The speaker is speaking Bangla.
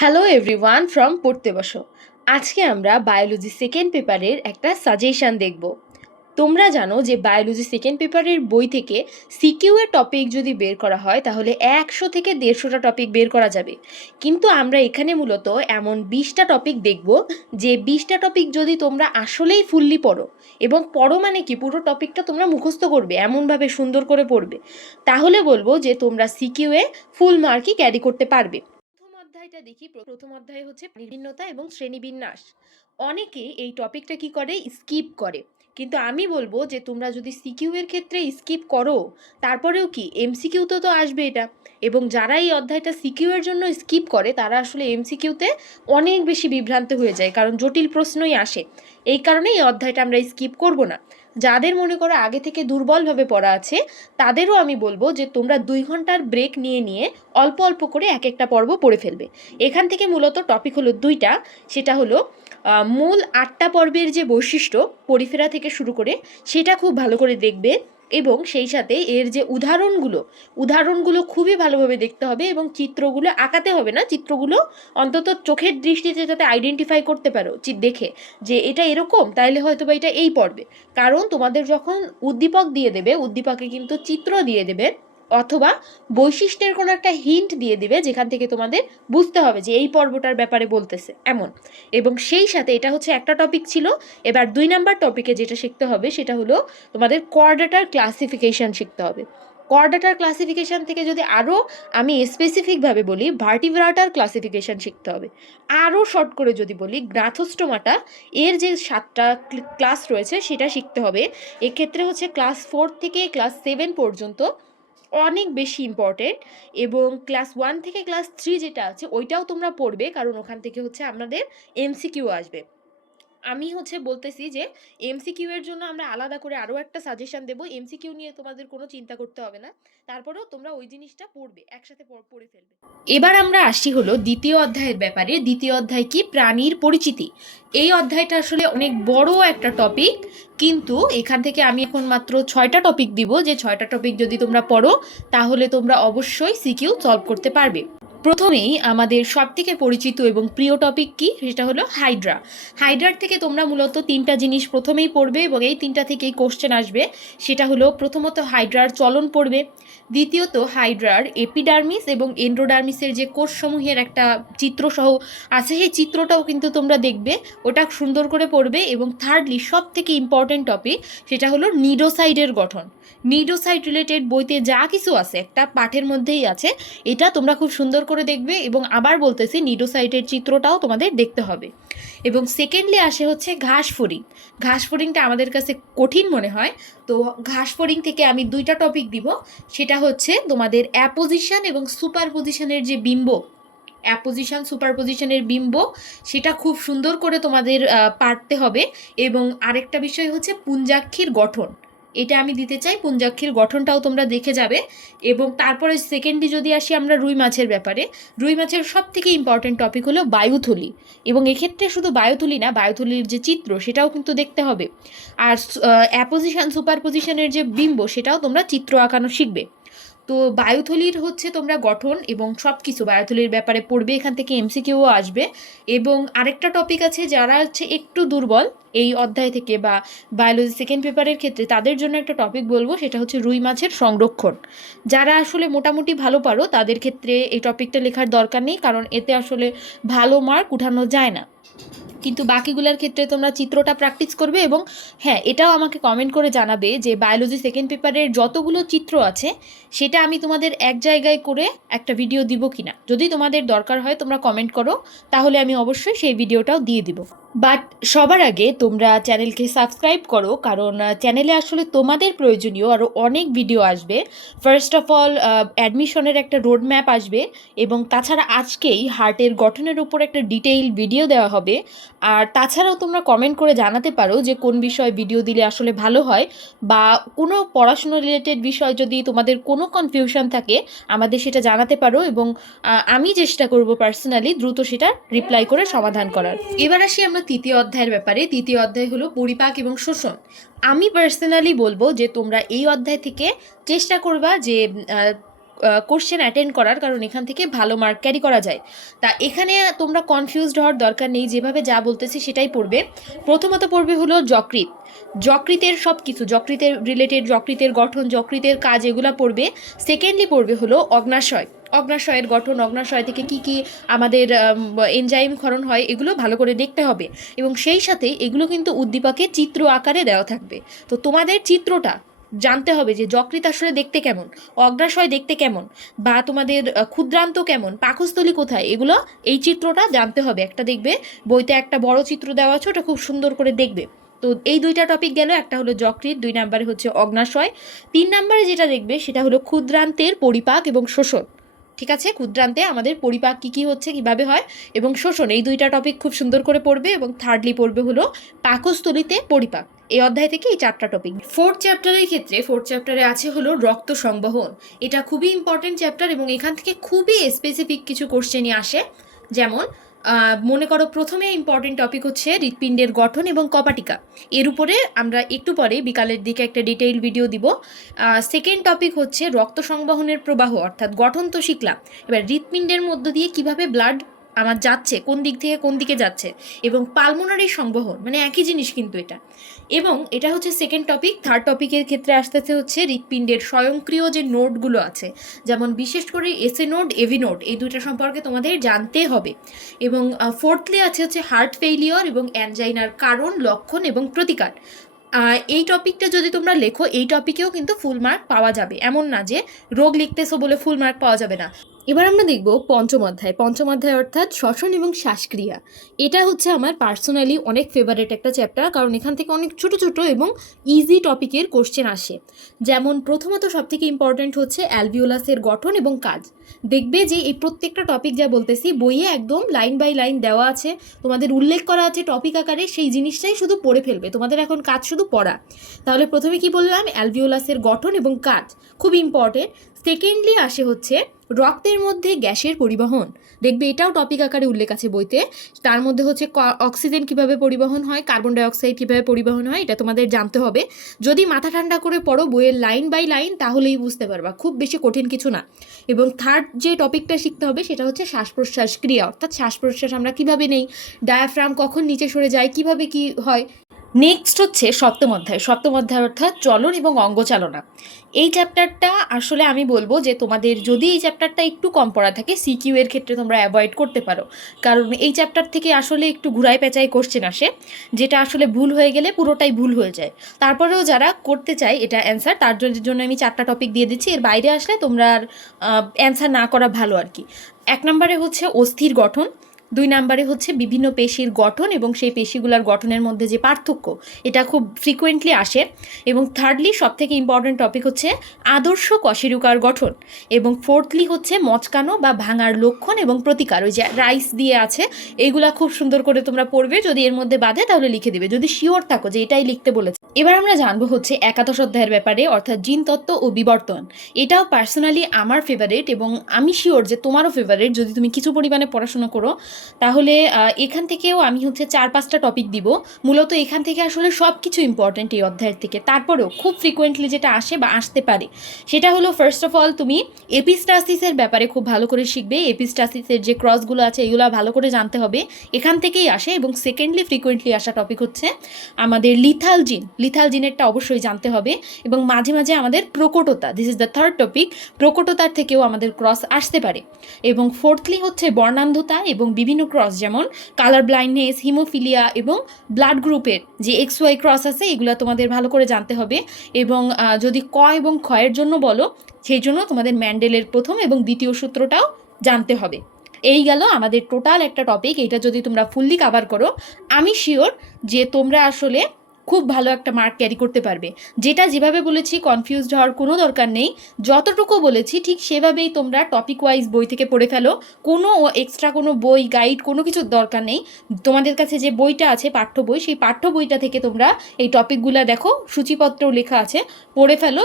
হ্যালো এভরিওয়ান ফ্রম পড়তে বসো। আজকে আমরা বায়োলজি সেকেন্ড পেপারের একটা সাজেশন দেখব। তোমরা জানো যে বায়োলজি সেকেন্ড পেপারের বই থেকে সিকিউ এর টপিক যদি বের করা হয় তাহলে 100 থেকে 150টা টপিক বের করা যাবে, কিন্তু আমরা এখানে মূলত এমন 20টা টপিক দেখব যে 20টা টপিক যদি তোমরা আসলেই ফুললি পড়ো, এবং পড়ো মানে কি পুরো টপিকটা তোমরা মুখস্থ করবে, এমনভাবে সুন্দর করে পড়বে, তাহলে বলবো যে তোমরা সিকিউ এ ফুল মার্কই ক্যারি করতে পারবে। প্রথম অধ্যায়টা দেখি। প্রথম অধ্যায় হচ্ছে বিভিন্নতা এবং শ্রেণীবিন্যাস। অনেকে এই টপিকটা কি করে, স্কিপ করে, কিন্তু আমি বলবো যে তোমরা যদি সিকিউ এর ক্ষেত্রে স্কিপ করো, তারপরেও কি এমসিকিউ তো আসবে এটা। এবং যারা এই অধ্যায়টা সিকিউ এর জন্য স্কিপ করে তারা আসলে এমসিকিউতে অনেক বেশি বিভ্রান্ত হয়ে যায়, কারণ জটিল প্রশ্নই আসে। এই কারণে এই অধ্যায়টা আমরা স্কিপ করব না। যাদের মনে করো আগে থেকে দুর্বলভাবে পড়া আছে, তাদেরও আমি বলবো যে তোমরা 2 ঘন্টার ব্রেক নিয়ে নিয়ে অল্প অল্প করে এক একটা পর্ব পড়ে ফেলবে। এখান থেকে মূলত টপিক হলো দুইটা। সেটা হলো মূল 8টা পর্বের যে বৈশিষ্ট্য পরিফেরা থেকে শুরু করে, সেটা খুব ভালো করে দেখবে, এবং সেই সাথে এর যে উদাহরণগুলো খুবই ভালোভাবে দেখতে হবে, এবং চিত্রগুলো আঁকাতে হবে না, চিত্রগুলো অন্তত চোখের দৃষ্টিতে যাতে আইডেন্টিফাই করতে পারো দেখে যে এটা এরকম, তাইলে হয়তো বা এটা এই পর্বে। কারণ তোমাদের যখন উদ্দীপক দিয়ে দেবে, উদ্দীপকে কিন্তু চিত্র দিয়ে দেবে অথবা বৈশিষ্ট্যের কোনো একটা হিন্ট দিয়ে দিবে, যেখান থেকে তোমাদের বুঝতে হবে যে এই পর্বটার ব্যাপারে বলতেছে এমন। এবং সেই সাথে এটা হচ্ছে একটা টপিক ছিল। এবার 2 নাম্বার টপিকে যেটা শিখতে হবে সেটা হলো তোমাদের কোয়াড্রেটার ক্লাসিফিকেশন শিখতে হবে। কোয়াড্রেটার ক্লাসিফিকেশন থেকে যদি আরও আমি স্পেসিফিকভাবে বলি, ভার্টিব্রাটার ক্লাসিফিকেশন শিখতে হবে। আরও শর্ট করে যদি বলি, গ্নাথোস্টোমাটা এর যে 7টা ক্লাস রয়েছে সেটা শিখতে হবে। এক্ষেত্রে হচ্ছে ক্লাস 4 থেকে ক্লাস 7 পর্যন্ত অনেক বেশি ইম্পর্টেন্ট। এবং ক্লাস 1 থেকে ক্লাস 3 যেটা আছে ওইটাও তোমরা পড়বে, কারণ ওখান থেকে হচ্ছে আমাদের এমসিকিউ আসবে। আমি হচ্ছে বলতেছি যে এমসিকিউ এর জন্য আমরা আলাদা করে আরও একটা সাজেশন দেবো। এমসিকিউ নিয়ে তোমাদের কোনো চিন্তা করতে হবে না, তারপরেও তোমরা ওই জিনিসটা পড়বে, একসাথে পড়ে ফেলবে। এবার আমরা আসি হলো দ্বিতীয় অধ্যায়ের ব্যাপারে। দ্বিতীয় অধ্যায় কি, প্রাণীর পরিচিতি। এই অধ্যায়টা আসলে অনেক বড় একটা টপিক, কিন্তু এখান থেকে আমি এখন মাত্র 6টা টপিক দিব, যে 6টা টপিক যদি তোমরা পড়ো তাহলে তোমরা অবশ্যই সিকিউ সলভ করতে পারবে। প্রথমেই আমাদের সবথেকে পরিচিত এবং প্রিয় টপিক কি, সেটা হলো হাইড্রা। হাইড্রার থেকে তোমরা মূলত 3টা জিনিস প্রথমেই পড়বে, এবং এই 3টা থেকেই কোশ্চেন আসবে। সেটা হলো প্রথমত হাইড্রার চলন পড়বে, দ্বিতীয়ত হাইড্রার এপিডার্মিস এবং এন্ডোডার্মিসের যে কোষসমূহের একটা চিত্রসহ আছে, সেই চিত্রটাও কিন্তু তোমরা দেখবে, ওটা সুন্দর করে পড়বে। এবং থার্ডলি সব থেকে ইম্পর্টেন্ট টপিক, সেটা হলো নিডোসাইডের গঠন। নিডোসাইড রিলেটেড বইতে যা কিছু আছে একটা পাঠের মধ্যেই আছে, এটা তোমরা খুব সুন্দর করে দেখবে। এবং আবার বলতেছি, নিডোসাইটের চিত্রটাও তোমাদের দেখতে হবে। এবং সেকেন্ডলি আসে হচ্ছে ঘাস ফড়িং। ঘাস ফড়িংটা আমাদের কাছে কঠিন মনে হয়, তো ঘাস ফড়িং থেকে আমি 2টা টপিক দিব। সেটা হচ্ছে তোমাদের অ্যাপোজিশন এবং সুপারপোজিশনের যে বিম্ব, অ্যাপোজিশন সুপারপোজিশনের বিম্ব, সেটা খুব সুন্দর করে তোমাদের পারতে হবে। এবং আরেকটা বিষয় হচ্ছে পুঞ্জাক্ষীর গঠন, এটা আমি দিতে চাই, পুঞ্জাক্ষীর গঠনটাও তোমরা দেখে যাবে। এবং তারপরে সেকেন্ডলি যদি আসি আমরা রুই মাছের ব্যাপারে, রুই মাছের সব থেকে ইম্পর্টেন্ট টপিক হলো বায়ুথলি। এবং এক্ষেত্রে শুধু বায়ুথলি না, বায়ুথলির যে চিত্র সেটাও কিন্তু দেখতে হবে। আর অ্যাপোজিশন সুপারপোজিশনের যে বিম্ব, সেটাও তোমরা চিত্র আঁকানো শিখবে। তো বায়ুথলির হচ্ছে তোমরা গঠন এবং সব কিছু বায়ুথলির ব্যাপারে পড়বে, এখান থেকে এমসিকিউও আসবে। এবং আরেকটা টপিক আছে, যারা হচ্ছে একটু দুর্বল এই অধ্যায় থেকে বা বায়োলজি সেকেন্ড পেপারের ক্ষেত্রে, তাদের জন্য একটা টপিক বলবো, সেটা হচ্ছে রুই মাছের সংরক্ষণ। যারা আসলে মোটামুটি ভালো পারো তাদের ক্ষেত্রে এই টপিকটা লেখার দরকার নেই, কারণ এতে আসলে ভালো মার্ক উঠানো যায় না। কিন্তু বাকিগুলোর ক্ষেত্রে তোমরা চিত্রটা প্র্যাকটিস করবে। এবং হ্যাঁ, এটাও আমাকে কমেন্ট করে জানাবে যে বায়োলজি সেকেন্ড পেপারের যতগুলো চিত্র আছে সেটা আমি তোমাদের এক জায়গায় করে একটা ভিডিও দিব কিনা। যদি তোমাদের দরকার হয় তোমরা কমেন্ট করো, তাহলে আমি অবশ্যই সেই ভিডিওটাও দিয়ে দিব। বাট সবার আগে তোমরা চ্যানেলকে সাবস্ক্রাইব করো, কারণ চ্যানেলে আসলে তোমাদের প্রয়োজনীয় আরও অনেক ভিডিও আসবে। ফার্স্ট অফ অল অ্যাডমিশনের একটা রোড ম্যাপ আসবে, এবং তাছাড়া আজকেই হার্টের গঠনের উপর একটা ডিটেইল ভিডিও দেওয়া হবে। আর তাছাড়াও তোমরা কমেন্ট করে জানাতে পারো যে কোন বিষয়ে ভিডিও দিলে আসলে ভালো হয়, বা কোনো পড়াশুনো রিলেটেড বিষয় যদি তোমাদের কোনো কনফিউশন থাকে আমাদের সেটা জানাতে পারো, এবং আমি চেষ্টা করব পার্সোনালি দ্রুত সেটা রিপ্লাই করে সমাধান করার। এবার আসি আমরা তৃতীয় অধ্যায়ের ব্যাপারে। তৃতীয় অধ্যায় হলো পরিপাক এবং শোষণ। আমি পার্সোনালি বলবো যে তোমরা এই অধ্যায় থেকে চেষ্টা করবা যে কোশ্চেন অ্যাটেন্ড করার, কারণ এখান থেকে ভালো মার্ক ক্যারি করা যায়। তা এখানে তোমরা কনফিউজড হওয়ার দরকার নেই, যেভাবে যা বলতেছি সেটাই পড়বে। প্রথমত পড়বে হলো যকৃৎ, যকৃতের সব কিছু, যকৃতের রিলেটেড, যকৃতের গঠন, যকৃতের কাজ, এগুলো পড়বে। সেকেন্ডলি পড়বে হলো অগ্নাশয়, অগ্নাশয়ের গঠন, অগ্নাশয় থেকে কি কি আমাদের এনজাইম ক্ষরণ হয়, এগুলো ভালো করে দেখতে হবে। এবং সেই সাথে এগুলো কিন্তু উদ্দীপকে চিত্র আকারে দেওয়া থাকবে। তো তোমাদের চিত্রটা জানতে হবে যে যকৃৎ আসলে দেখতে কেমন, অগ্নাশয় দেখতে কেমন, বা তোমাদের ক্ষুদ্রান্ত কেমন, পাকস্থলী কোথায়, এগুলো এই চিত্রটা জানতে হবে। একটা দেখবে বইতে একটা বড় চিত্র দেওয়া আছে, ওটা খুব সুন্দর করে দেখবে। তো এই দুইটা টপিক গেল, একটা হলো যকৃৎ, 2 নম্বরে হচ্ছে অগ্নাশয়, 3 নম্বরে যেটা দেখবে সেটা হলো ক্ষুদ্রান্তের পরিপাক এবং শোষণ। ঠিক আছে, ক্ষুদ্রান্তে আমাদের পরিপাক কী কী হচ্ছে, কীভাবে হয়, এবং শোষণ, এই দুইটা টপিক খুব সুন্দর করে পড়বে। এবং থার্ডলি পড়বে হলো পাকস্থলীতে পরিপাক। এই অধ্যায় থেকে এই 4টা টপিক। ফোর্থ চ্যাপ্টারে আছে হলো রক্ত সংবহন। এটা খুবই ইম্পর্টেন্ট চ্যাপ্টার এবং এখান থেকে খুবই স্পেসিফিক কিছু কোশ্চেনই আসে। যেমন মনে করো প্রথমে ইম্পর্টেন্ট টপিক হচ্ছে হৃৎপিণ্ডের গঠন এবং কপাটিকা, এর উপরে আমরা একটু পরে বিকালের দিকে একটা ডিটেইল ভিডিও দিব। সেকেন্ড টপিক হচ্ছে রক্ত সংবহনের প্রবাহ, অর্থাৎ গঠন তো শিখলাম, এবার হৃৎপিণ্ডের মধ্য দিয়ে কিভাবে ব্লাড আমার যাচ্ছে, কোন দিক থেকে কোন দিকে যাচ্ছে, এবং পালমোনারি সংবহন, মানে একই জিনিস কিন্তু এটা। এবং এটা হচ্ছে সেকেন্ড টপিক। থার্ড টপিকের ক্ষেত্রে আসতেছে হচ্ছে হৃৎপিণ্ডের স্বয়ংক্রিয় যে নোডগুলো আছে, যেমন বিশেষ করে এসএ নোড, এভি নোড, এই দুইটা সম্পর্কে তোমাদের জানতে হবে। এবং ফোর্থলি আছে হচ্ছে হার্ট ফেইলিওর এবং অ্যানজাইনার কারণ, লক্ষণ এবং প্রতিকার। এই টপিকটা যদি তোমরা লেখো, এই টপিকেও কিন্তু ফুল মার্ক পাওয়া যাবে, এমন না যে রোগ লিখতেছো বলে ফুল মার্ক পাওয়া যাবে না। এবার আমরা দেখব পঞ্চম অধ্যায় অর্থাৎ শ্বসন এবং শ্বাসক্রিয়া। এটা হচ্ছে আমার পার্সোনালি অনেক ফেভারিট একটা চ্যাপ্টার, কারণ এখান থেকে অনেক ছোট ছোট এবং ইজি টপিকের কোশ্চেন আসে। যেমন প্রথমত সবথেকে ইম্পর্ট্যান্ট হচ্ছে অ্যালভিওলাসের গঠন এবং কাজ। দেখবে যে এই প্রত্যেকটা টপিক যা বলতেছি বইয়ে একদম লাইন বাই লাইন দেওয়া আছে, তোমাদের উল্লেখ করা আছে টপিক আকারে, সেই জিনিসটাই শুধু পড়ে ফেলবে, তোমাদের এখন কাজ শুধু পড়া। তাহলে প্রথমে কি বললাম, অ্যালভিওলাসের গঠন এবং কাজ, খুব ইম্পর্টেন্ট। সেকেন্ডলি আসে হচ্ছে রক্তের মধ্যে গ্যাসের পরিবহন, দেখবে এটাও টপিক আকারে উল্লেখ আছে বইতে। তার মধ্যে হচ্ছে অক্সিজেন কিভাবে পরিবহন হয়, কার্বন ডাইঅক্সাইড কিভাবে পরিবহন হয়, এটা তোমাদের জানতে হবে। যদি মাথা ঠান্ডা করে পড়ো বইয়ের লাইন বাই লাইন, তাহলেই বুঝতে পারবা, খুব বেশি কঠিন কিছু না। এবং থার্ড যে টপিকটা শিখতে হবে সেটা হচ্ছে শ্বাস প্রশ্বাস ক্রিয়া, অর্থাৎ শ্বাস প্রশ্বাস আমরা কিভাবে নেই, ডায়াফ্রাম কখন নিচে সরে যায়, কিভাবে কি হয়। নেক্সট হচ্ছে সপ্তম অধ্যায় অর্থাৎ চলন এবং অঙ্গচালনা। এই চ্যাপ্টারটা আসলে আমি বলবো যে তোমাদের যদি এই চ্যাপ্টারটা একটু কম পড়া থাকে, সিকিউ এর ক্ষেত্রে তোমরা অ্যাভয়েড করতে পারো, কারণ এই চ্যাপ্টার থেকে আসলে একটু ঘুরায় পেঁচায় কোশ্চেন আসে, যেটা আসলে ভুল হয়ে গেলে পুরোটাই ভুল হয়ে যায়। তারপরেও যারা করতে চায় এটা অ্যান্সার, তার জন্য আমি 4টা টপিক দিয়ে দিচ্ছি, এর বাইরে আসলে তোমরা আর অ্যান্সার না করা ভালো আর কি। 1 নম্বরে হচ্ছে অস্থির গঠন, 2 নম্বরে হচ্ছে বিভিন্ন পেশির গঠন এবং সেই পেশিগুলোর গঠনের মধ্যে যে পার্থক্য, এটা খুব ফ্রিকোয়েন্টলি আসে। এবং থার্ডলি সবথেকে ইম্পর্টেন্ট টপিক হচ্ছে আদর্শ কশেরুকার গঠন। এবং ফোর্থলি হচ্ছে মচকানো বা ভাঙার লক্ষণ এবং প্রতিকার, ওই যে রাইস দিয়ে আছে, এইগুলা খুব সুন্দর করে তোমরা পড়বে। যদি এর মধ্যে বাধে তাহলে লিখে দিবে, যদি শিওর থাকো যে এটাই লিখতে বলেছে। এবার আমরা জানবো হচ্ছে একাদশ অধ্যায়ের ব্যাপারে, অর্থাৎ জিনতত্ত্ব ও বিবর্তন। এটাও পার্সোনালি আমার ফেভারিট এবং আমি শিওর যে তোমারও ফেভারিট, যদি তুমি কিছু পরিমাণে পড়াশোনা করো। তাহলে এখান থেকেও আমি হচ্ছে 4-5টা টপিক দিব। মূলত এখান থেকে আসলে সব কিছু ইম্পর্টেন্ট এই অধ্যায়ের থেকে। তারপরেও খুব ফ্রিকোয়েন্টলি যেটা আসে বা আসতে পারে সেটা হলো, ফার্স্ট অফ অল তুমি এপিস্টাসিসের ব্যাপারে খুব ভালো করে শিখবে। এপিস্টাসিসের যে ক্রসগুলো আছে এগুলো ভালো করে জানতে হবে, এখান থেকেই আসে। এবং সেকেন্ডলি ফ্রিকোয়েন্টলি আসা টপিক হচ্ছে আমাদের লিথাল জিনেরটা অবশ্যই জানতে হবে। এবং মাঝে মাঝে আমাদের প্রকটতা, this is the third topic, প্রকটতার থেকেও আমাদের ক্রস আসতে পারে। এবং ফোর্থলি হচ্ছে বর্ণান্ধতা এবং বিভিন্ন ক্রস, যেমন কালার ব্লাইন্ডনেস, হিমোফিলিয়া এবং ব্লাড গ্রুপের যে XY ক্রস আছে, এগুলো তোমাদের ভালো করে জানতে হবে। এবং যদি ক এবং ক্ষয়ের জন্য বলো, সেই জন্য তোমাদের ম্যান্ডেলের প্রথম এবং দ্বিতীয় সূত্রটাও জানতে হবে। এই গেল আমাদের টোটাল একটা টপিক। এটা যদি তোমরা ফুললি কাভার করো, আমি শিওর যে তোমরা আসলে খুব ভালো একটা মার্ক ক্যারি করতে পারবে। যেটা যেভাবে বলেছি কনফিউজড হওয়ার কোনো দরকার নেই, যতটুকু বলেছি ঠিক সেভাবেই তোমরা টপিক ওয়াইজ বই থেকে পড়ে ফেলো, কোনো এক্সট্রা কোনো বই গাইড কোনো কিছুর দরকার নেই। তোমাদের কাছে যে বইটা আছে পাঠ্য বই, সেই পাঠ্য বইটা থেকে তোমরা এই টপিকগুলো দেখো, সূচিপত্রও লেখা আছে, পড়ে ফেলো।